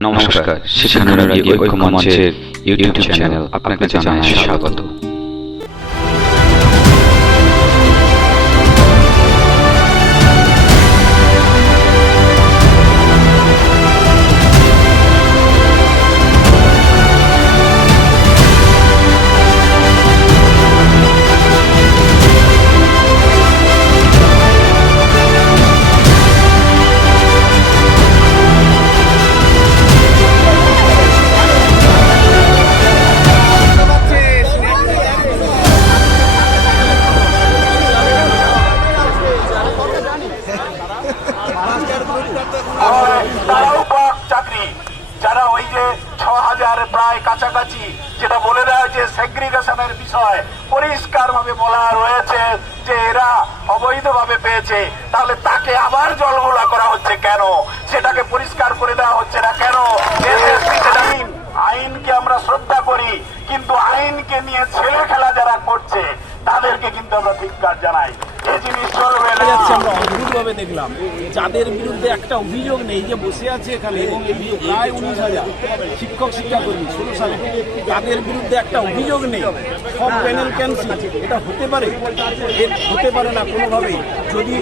নমস্কার শিক্ষানুরাগী ঐক্য মঞ্চের ইউটিউব চ্যানেল আপনাকে জানাই স্বাগত। কাছাকাছি, যেটা বলে দেওয়া হয়েছে সেগ্রিগেশনের বিষয়। পরিষ্কার ভাবে বলা রয়েছে যে এরা অবৈধভাবে পেয়েছে। তাহলে তাকে আবার জলগোলা করা হচ্ছে কেন? সেটাকে পরিষ্কার করে দেওয়া হচ্ছে না কেন? আইনকে আমরা শ্রদ্ধা করি, কিন্তু আইনকে নিয়ে ছেলে খেলা যারা করছে, তাদেরকে কিন্তু আমরা ধিক্কার জানাই। যাচ্ছে, আমরা অদ্ভুতভাবে দেখলাম। যাদের বিরুদ্ধে একটা অভিযোগ নেই যে বসে আছে এখানে এবং প্রায় উনিশ হাজার শিক্ষক, শিক্ষাকর্মী ষোলো সালে, তাদের বিরুদ্ধে একটা অভিযোগ নেই। সব প্যানেল ক্যান্সেল এটা হতে পারে? হতে পারে না, কোনোভাবেই। যদি